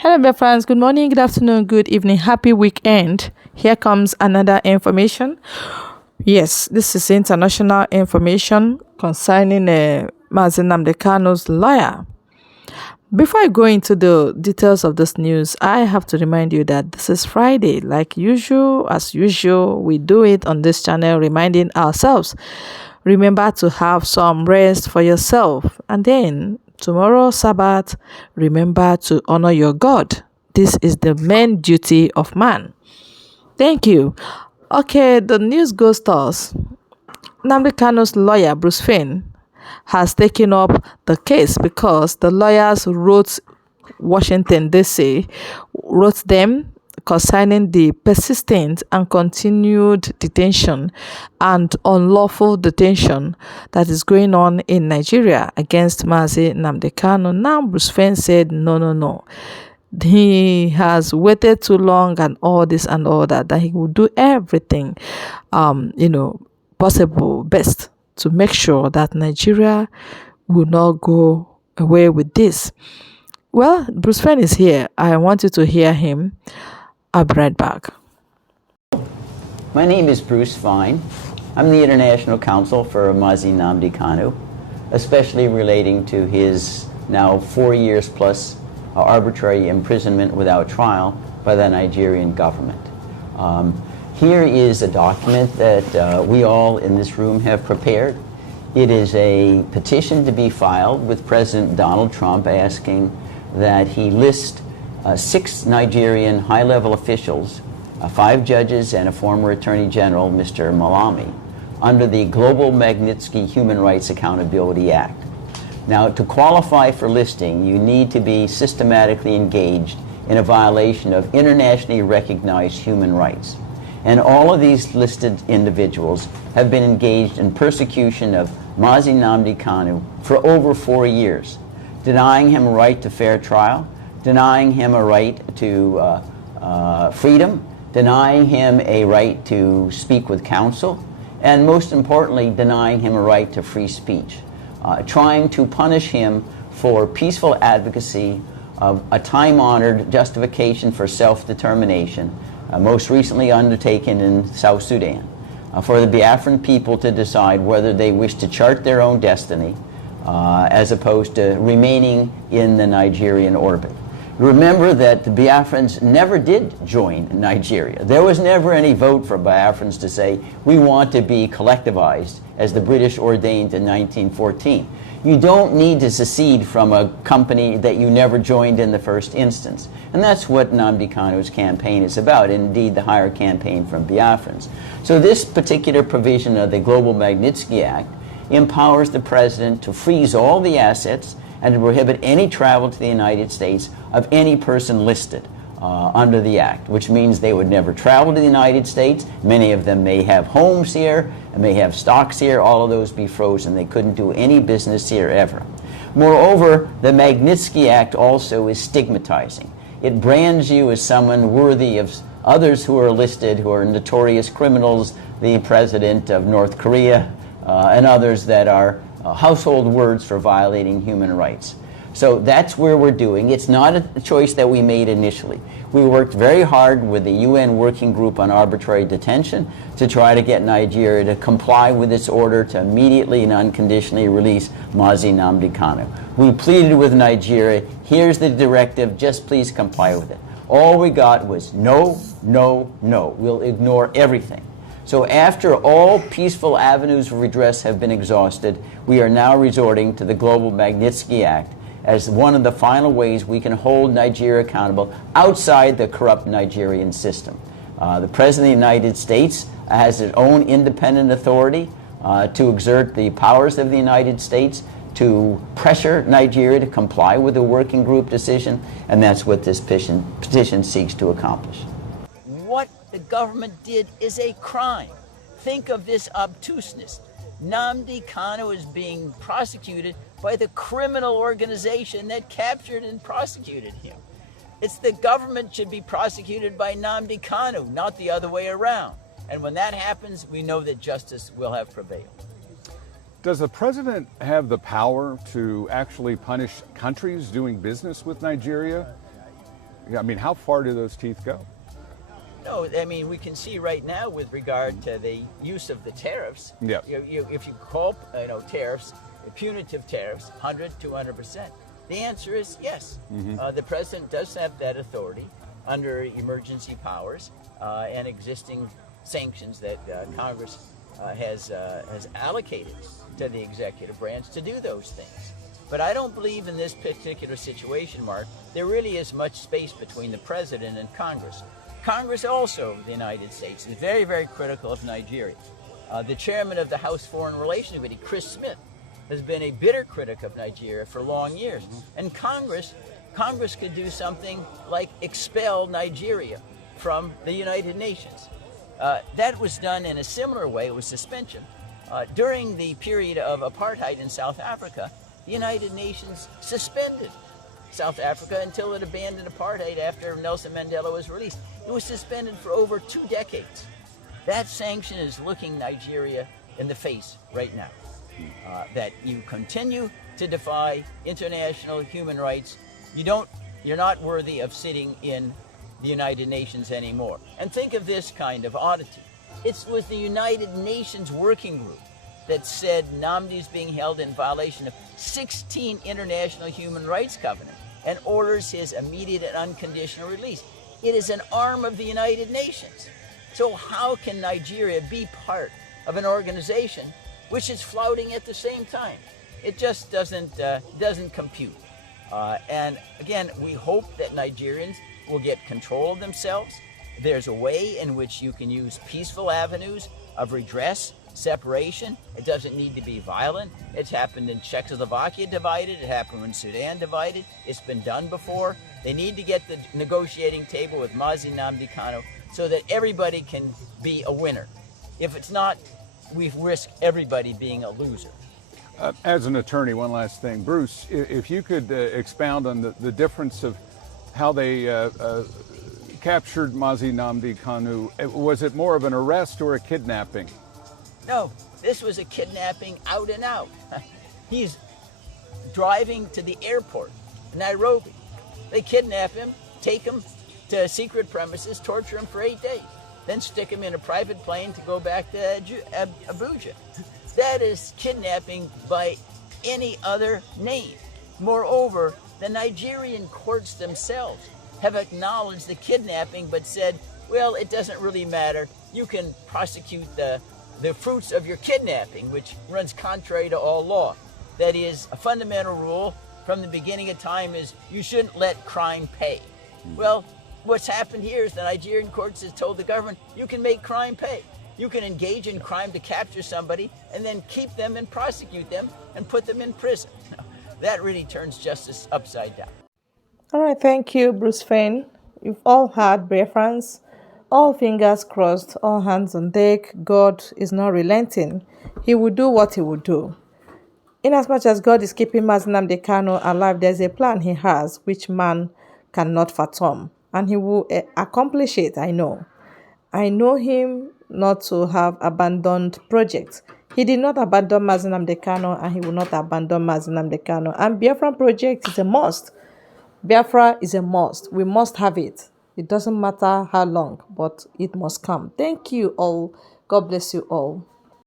Hello, my friends. Good morning, good afternoon, good evening, happy weekend. Here comes another information. Yes, this is international information concerning Nnamdi Kanu'S lawyer. Before I go into the details of this news, I have to remind you that this is Friday. Like usual, as usual, we do it on this channel, reminding ourselves. Remember to have some rest for yourself. And then tomorrow, Sabbath, remember to honor your God. This is the main duty of man. Thank you. Okay, the news goes thus. Nnamdi Kanu's lawyer, Bruce Fein, has taken up the case because the lawyers wrote Washington, D.C., wrote them concerning the persistent and continued detention and unlawful detention that is going on in Nigeria against Mazi Nnamdi Kanu. Now, Bruce Fein said, no. He has waited too long and all this and all that he will do everything, possible best to make sure that Nigeria will not go away with this. Well, Bruce Fein is here. I want you to hear him. I'll be right back. My name is Bruce Fein. I'm the International Counsel for Mazi Nnamdi Kanu, especially relating to his now 4 years plus arbitrary imprisonment without trial by the Nigerian government. Here is a document that we all in this room have prepared. It is a petition to be filed with President Donald Trump asking that he list 6 Nigerian high-level officials, 5 judges and a former Attorney General, Mr. Malami, under the Global Magnitsky Human Rights Accountability Act. Now, to qualify for listing, you need to be systematically engaged in a violation of internationally recognized human rights. And all of these listed individuals have been engaged in persecution of Mazi Nnamdi Kanu for over 4 years, denying him a right to fair trial, denying him a right to freedom, denying him a right to speak with counsel, and most importantly, denying him a right to free speech. Trying to punish him for peaceful advocacy of a time-honored justification for self-determination, most recently undertaken in South Sudan, for the Biafran people to decide whether they wish to chart their own destiny as opposed to remaining in the Nigerian orbit. Remember that the Biafrans never did join Nigeria. There was never any vote for Biafrans to say, we want to be collectivized, as the British ordained in 1914. You don't need to secede from a company that you never joined in the first instance. And that's what Nnamdi Kanu's campaign is about, indeed the higher campaign from Biafrans. So this particular provision of the Global Magnitsky Act empowers the president to freeze all the assets and to prohibit any travel to the United States of any person listed under the Act, which means they would never travel to the United States. Many of them may have homes here, and may have stocks here. All of those be frozen. They couldn't do any business here ever. Moreover, the Magnitsky Act also is stigmatizing. It brands you as someone worthy of others who are listed, who are notorious criminals, the president of North Korea, and others that are household words for violating human rights. So that's where we're doing. It's not a choice that we made initially. We worked very hard with the UN Working Group on Arbitrary Detention to try to get Nigeria to comply with its order to immediately and unconditionally release Mazi Nnamdi Kanu. We pleaded with Nigeria, here's the directive, just please comply with it. All we got was no, no, no. We'll ignore everything. So after all peaceful avenues of redress have been exhausted, we are now resorting to the Global Magnitsky Act as one of the final ways we can hold Nigeria accountable outside the corrupt Nigerian system. The President of the United States has his own independent authority to exert the powers of the United States to pressure Nigeria to comply with the working group decision, and that's what this petition seeks to accomplish. What the government did is a crime. Think of this obtuseness. Nnamdi Kanu is being prosecuted by the criminal organization that captured and prosecuted him. It's the government should be prosecuted by Nnamdi Kanu, not the other way around. And when that happens, we know that justice will have prevailed. Does the president have the power to actually punish countries doing business with Nigeria? I mean, how far do those teeth go? No, I mean, we can see right now with regard to the use of the tariffs. Yeah. If you call tariffs, punitive tariffs, 100, 200%, the answer is yes. The president does have that authority under emergency powers and existing sanctions that Congress has allocated to the executive branch to do those things. But I don't believe in this particular situation, Mark, there really is much space between the president and Congress. Congress also, the United States, is very, very critical of Nigeria. The chairman of the House Foreign Relations Committee, Chris Smith, has been a bitter critic of Nigeria for long years. And Congress could do something like expel Nigeria from the United Nations. That was done in a similar way, it was suspension. During the period of apartheid in South Africa, the United Nations suspended South Africa until it abandoned apartheid after Nelson Mandela was released. It was suspended for over 2 decades. That sanction is looking Nigeria in the face right now. That you continue to defy international human rights. You're not worthy of sitting in the United Nations anymore. And think of this kind of oddity. It was the United Nations Working Group that said Nnamdi is being held in violation of 16 international human rights covenants and orders his immediate and unconditional release. It is an arm of the United Nations. So how can Nigeria be part of an organization which is flouting at the same time? It just doesn't compute. And again, we hope that Nigerians will get control of themselves. There's a way in which you can use peaceful avenues of redress, separation. It doesn't need to be violent. It's happened in Czechoslovakia divided. It happened when Sudan divided. It's been done before. They need to get the negotiating table with Mazi Nnamdi Kanu so that everybody can be a winner. If it's not, we risk everybody being a loser. As an attorney, one last thing. Bruce, if you could expound on the difference of how they captured Mazi Nnamdi Kanu. Was it more of an arrest or a kidnapping? No, this was a kidnapping out and out. He's driving to the airport in Nairobi. They kidnap him, take him to secret premises, torture him for 8 days, then stick him in a private plane to go back to Abuja. That is kidnapping by any other name. Moreover, the Nigerian courts themselves have acknowledged the kidnapping but said, well, it doesn't really matter. You can prosecute the fruits of your kidnapping, which runs contrary to all law. That is, a fundamental rule from the beginning of time is you shouldn't let crime pay. Well, what's happened here is the Nigerian courts has told the government, you can make crime pay. You can engage in crime to capture somebody and then keep them and prosecute them and put them in prison. That really turns justice upside down. All right, thank you, Bruce Fein. You've all heard reference. All fingers crossed, all hands on deck. God is not relenting. He will do what he will do. Inasmuch as God is keeping Mazi Nnamdi Kanu alive, there's a plan he has which man cannot fathom. And he will accomplish it, I know. I know him not to have abandoned projects. He did not abandon Mazi Nnamdi Kanu, and he will not abandon Mazi Nnamdi Kanu. And Biafra project is a must. Biafra is a must. We must have it. It doesn't matter how long, but it must come. Thank you all. God bless you all.